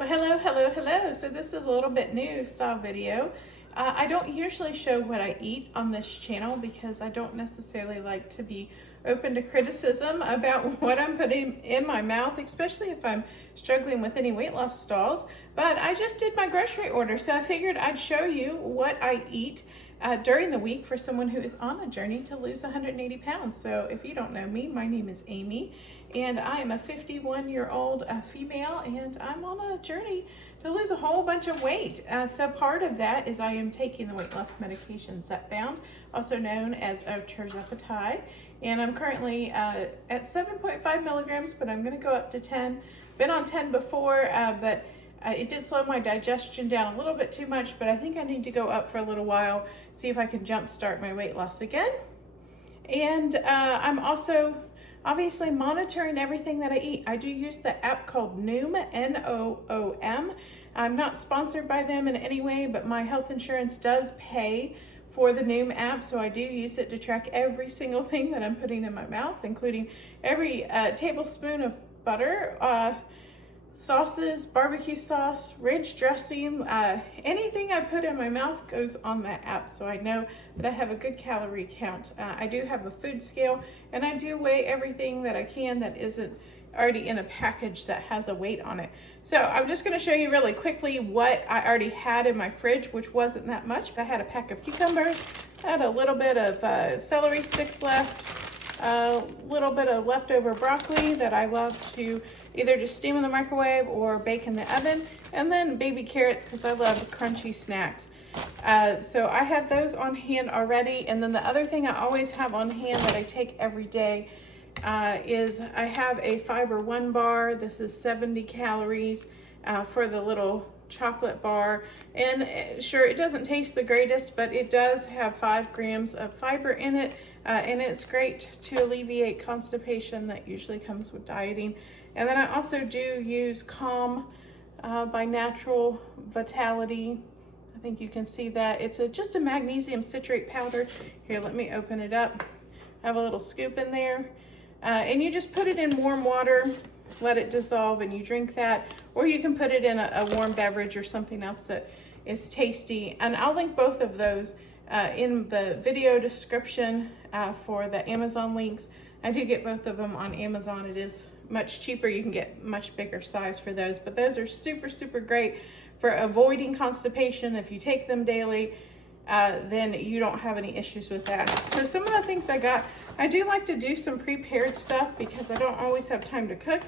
Well, hello. So this is a little bit new style video. I don't usually show what I eat on this channel because I don't necessarily like to be open to criticism about what I'm putting in my mouth, especially if I'm struggling with any weight loss stalls. But I just did my grocery order, so I figured I'd show you what I eat during the week for someone who is on a journey to lose 180 pounds. So if you don't know me, my name is Amy, and I am a 51-year-old female, and I'm on a journey to lose a whole bunch of weight. So part of that is I am taking the weight loss medication Zepbound, also known as Tirzepatide, and I'm currently at 7.5 milligrams, but I'm going to go up to 10. Been on 10 before, but it did slow my digestion down a little bit too much, but I think I need to go up for a little while, see if I can jumpstart my weight loss again. And I'm also obviously monitoring everything that I eat. I do use the app called Noom, N-O-O-M. I'm not sponsored by them in any way, but my health insurance does pay for the Noom app, so I do use it to track every single thing that I'm putting in my mouth, including every tablespoon of butter, sauces, barbecue sauce, ranch dressing, anything I put in my mouth goes on that app, so I know that I have a good calorie count. I do have a food scale, and I do weigh everything that I can that isn't already in a package that has a weight on it. So I'm just going to show you really quickly what I already had in my fridge, which wasn't that much. I had a pack of cucumbers, I had a little bit of celery sticks left, a little bit of leftover broccoli that I love to either just steam in the microwave or bake in the oven, and then baby carrots because I love crunchy snacks. So I had those on hand already, and then the other thing I always have on hand that I take every day is I have a Fiber One bar. This is 70 calories for the little chocolate bar, and sure, it doesn't taste the greatest, but it does have 5 grams of fiber in it, and it's great to alleviate constipation that usually comes with dieting. And then I also do use Calm by Natural Vitality. I think you can see that. It's just a magnesium citrate powder. Here, let me open it up. I have a little scoop in there. And you just put it in warm water, let it dissolve, and you drink that. Or you can put it in a warm beverage or something else that is tasty. And I'll link both of those in the video description for the Amazon links. I do get both of them on Amazon. It is much cheaper. You can get much bigger size for those, but those are super great for avoiding constipation. If you take them daily, then you don't have any issues with that. So some of the things I got, I do like to do some prepared stuff because I don't always have time to cook.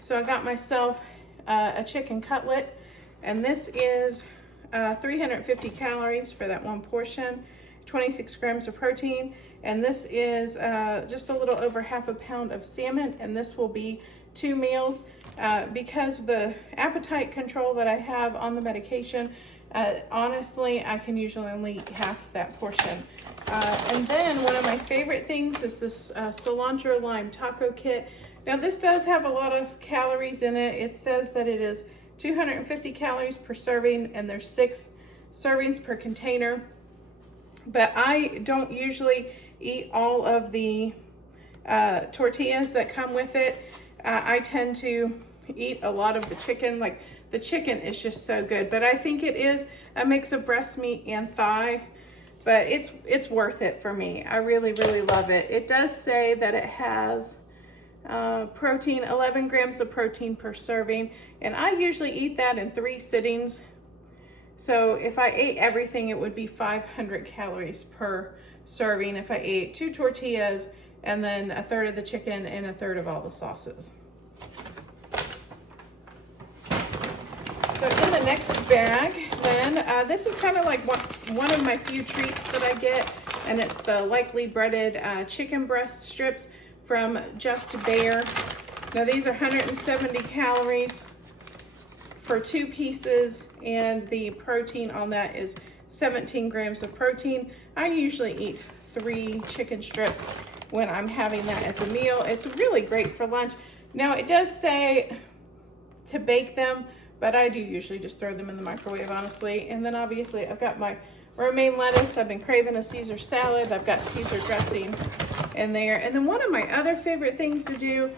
So I got myself a chicken cutlet, and this is 350 calories for that one portion, 26 grams of protein, and this is just a little over half a pound of salmon, and this will be 2 meals. Because of the appetite control that I have on the medication, honestly, I can usually only eat half that portion. And then one of my favorite things is this cilantro lime taco kit. Now this does have a lot of calories in it. It says that it is 250 calories per serving, and there's 6 servings per container. But I don't usually eat all of the tortillas that come with it. I tend to eat a lot of the chicken. Like, the chicken is just so good, but I think it is a mix of breast meat and thigh, but it's worth it for me. I really love it. It does say that it has protein, 11 grams of protein per serving, and I usually eat that in 3 sittings. So if I ate everything, it would be 500 calories per serving if I ate 2 tortillas and then a third of the chicken and a third of all the sauces. So in the next bag, then, this is kind of like one of my few treats that I get, and it's the lightly breaded chicken breast strips from Just Bare. Now these are 170 calories for 2 pieces, and the protein on that is 17 grams of protein. I usually eat 3 chicken strips when I'm having that as a meal. It's really great for lunch. Now it does say to bake them, but I do usually just throw them in the microwave, honestly. And then obviously I've got my romaine lettuce. I've been craving a Caesar salad. I've got Caesar dressing in there. And then one of my other favorite things to do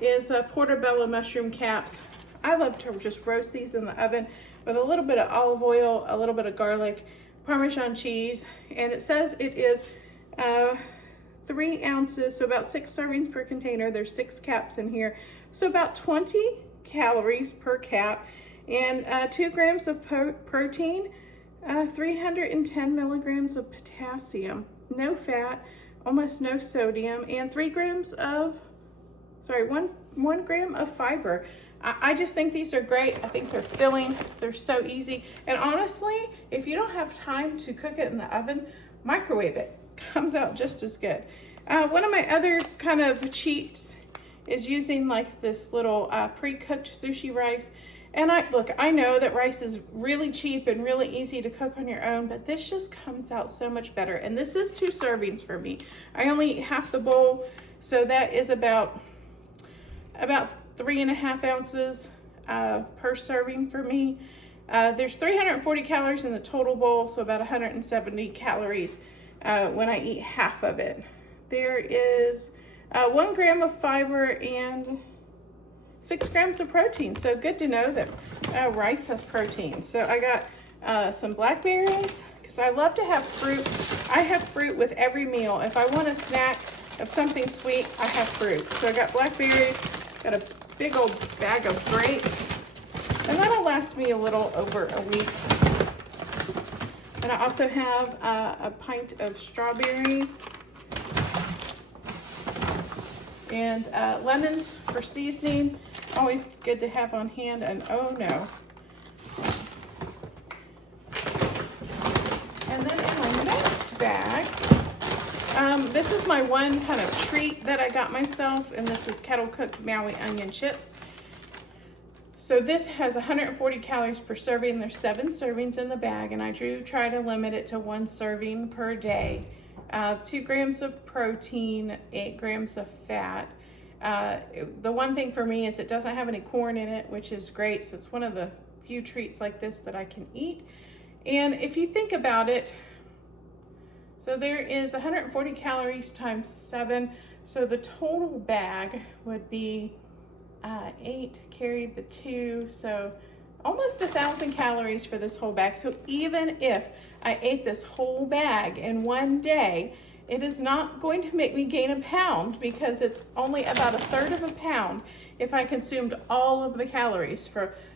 is portobello mushroom caps. I love to just roast these in the oven with a little bit of olive oil, a little bit of garlic, Parmesan cheese, and it says it is 3 ounces, so about 6 servings per container. There's 6 caps in here, so about 20 calories per cap, and 2 grams of protein, 310 milligrams of potassium, no fat, almost no sodium, and 1 gram of fiber. I just think these are great. I think they're filling. They're so easy. And honestly, if you don't have time to cook it in the oven, microwave it. Comes out just as good. One of my other kind of cheats is using like this little pre-cooked sushi rice. And I know that rice is really cheap and really easy to cook on your own, but this just comes out so much better. And this is 2 servings for me. I only eat half the bowl, so that is about 3.5 ounces per serving for me. There's 340 calories in the total bowl, so about 170 calories when I eat half of it. There is 1 gram of fiber and 6 grams of protein. So good to know that rice has protein. So I got some blackberries, because I love to have fruit. I have fruit with every meal. If I want a snack of something sweet, I have fruit. So I got blackberries, got a big old bag of grapes, and that'll last me a little over a week. And I also have a pint of strawberries and lemons for seasoning. Always good to have on hand. And oh no. And then in my next bag, this is my one kind of treat that I got myself, and this is kettle cooked Maui onion chips. So this has 140 calories per serving. There's 7 servings in the bag, and I do try to limit it to 1 serving per day. 2 grams of protein, 8 grams of fat. The one thing for me is it doesn't have any corn in it, which is great. So it's one of the few treats like this that I can eat. And if you think about it, so there is 140 calories times 7. So the total bag would be 8 carried the 2, so almost 1,000 calories for this whole bag. So even if I ate this whole bag in one day, it is not going to make me gain a pound, because it's only about 1/3 of a pound if I consumed all of the calories.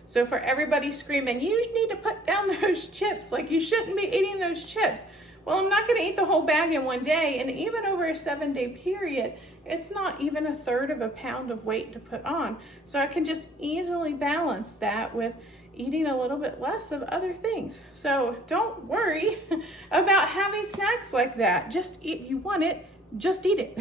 So for everybody screaming, you need to put down those chips, like you shouldn't be eating those chips. Well, I'm not going to eat the whole bag in one day, and even over a 7-day period, it's not even 1/3 of a pound of weight to put on. So I can just easily balance that with eating a little bit less of other things. So don't worry about having snacks like that. Just eat. You want it, just eat it.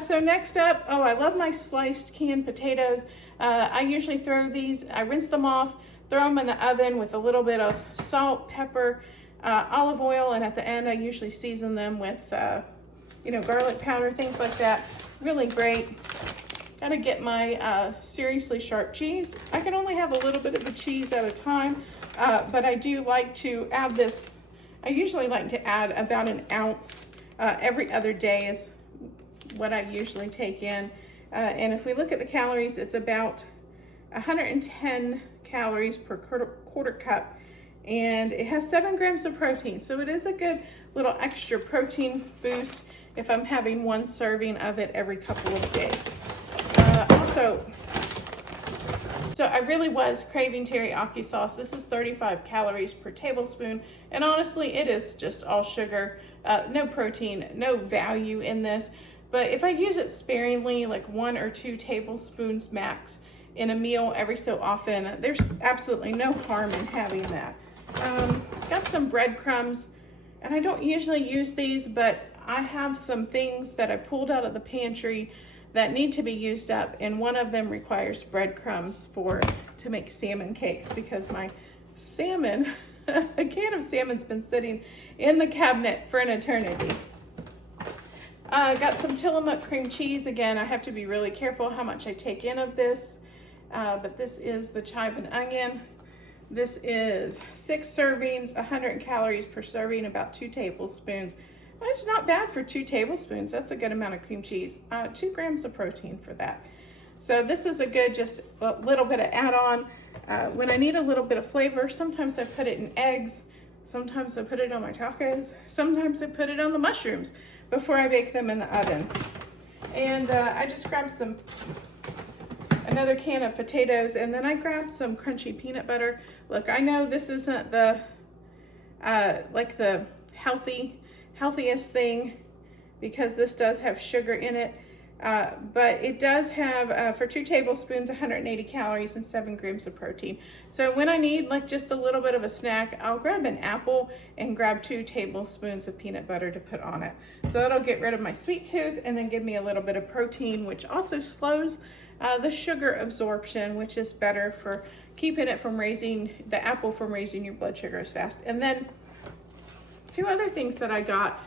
So next up, I love my sliced canned potatoes. I usually throw these, I rinse them off, throw them in the oven with a little bit of salt, pepper, olive oil, and at the end I usually season them with garlic powder, things like that. Really great. Gotta get my seriously sharp cheese. I can only have a little bit of the cheese at a time, but I do like to add this. I usually like to add about 1 ounce every other day is what I usually take in. And if we look at the calories, it's about 110 calories per quarter cup. And it has 7 grams of protein. So it is a good little extra protein boost if I'm having 1 serving of it every couple of days. So I really was craving teriyaki sauce. This is 35 calories per tablespoon. And honestly, it is just all sugar, no protein, no value in this. But if I use it sparingly, like 1 or 2 tablespoons max in a meal every so often, there's absolutely no harm in having that. Got some breadcrumbs, and I don't usually use these, but I have some things that I pulled out of the pantry that need to be used up, and one of them requires breadcrumbs to make salmon cakes, because my salmon, a can of salmon's been sitting in the cabinet for an eternity. Got some Tillamook cream cheese. Again, I have to be really careful how much I take in of this, but this is the chive and onion. This is 6 servings, 100 calories per serving, about 2 tablespoons. It's not bad for 2 tablespoons. That's a good amount of cream cheese. 2 grams of protein for that. So this is a good, just a little bit of add-on. When I need a little bit of flavor, sometimes I put it in eggs, sometimes I put it on my tacos, sometimes I put it on the mushrooms before I bake them in the oven. And I just grabbed another can of potatoes, and then I grabbed some crunchy peanut butter. Look, I know this isn't the like the healthiest thing, because this does have sugar in it, but it does have, for 2 tablespoons, 180 calories and 7 grams of protein. So when I need like just a little bit of a snack, I'll grab an apple and grab 2 tablespoons of peanut butter to put on it. So that'll get rid of my sweet tooth and then give me a little bit of protein, which also slows the sugar absorption, which is better for keeping it from raising, the apple from raising your blood sugar as fast. And then 2 other things that I got,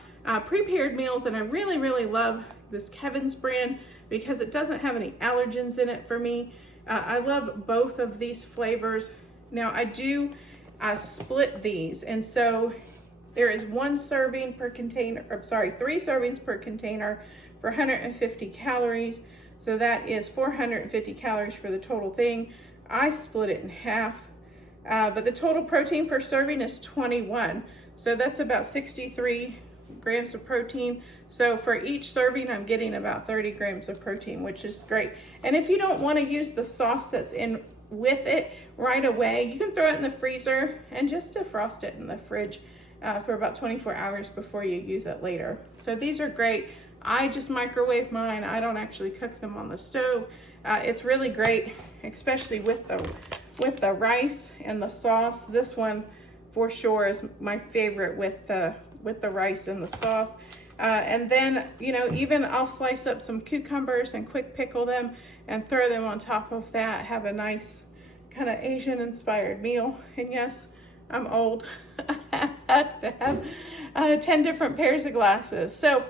prepared meals, and I really, really love this Kevin's brand because it doesn't have any allergens in it for me. I love both of these flavors. Now I do split these, and so there is 1 serving per container, or sorry, 3 servings per container for 150 calories. So that is 450 calories for the total thing. I split it in half, but the total protein per serving is 21. So that's about 63 grams of protein. So for each serving, I'm getting about 30 grams of protein, which is great. And if you don't want to use the sauce that's in with it right away, you can throw it in the freezer and just defrost it in the fridge for about 24 hours before you use it later. So these are great. I just microwave mine. I don't actually cook them on the stove. It's really great, especially with the rice and the sauce. This one for sure is my favorite with the rice and the sauce. And then, you know, even I'll slice up some cucumbers and quick pickle them and throw them on top of that. Have a nice kind of Asian inspired meal. And yes, I'm old. I have to have 10 different pairs of glasses. So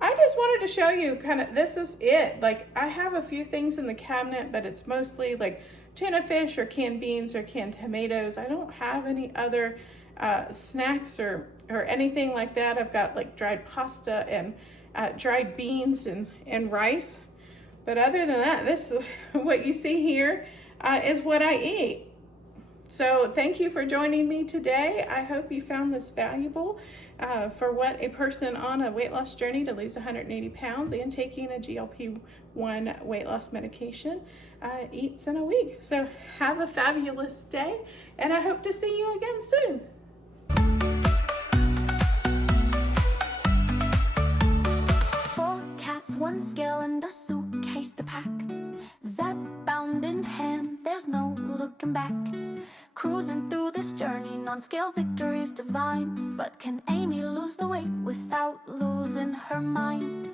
I just wanted to show you kind of, this is it. Like, I have a few things in the cabinet, but it's mostly like tuna fish or canned beans or canned tomatoes. I don't have any other snacks or anything like that. I've got like dried pasta and dried beans and rice. But other than that, this is what you see here is what I eat. So thank you for joining me today. I hope you found this valuable for what a person on a weight loss journey to lose 180 pounds and taking a GLP-1 weight loss medication eats in a week. So have a fabulous day, and I hope to see you again soon. One scale and a suitcase to pack. Zepbound in hand, there's no looking back. Cruising through this journey, non-scale victories divine. But can Amy lose the weight without losing her mind?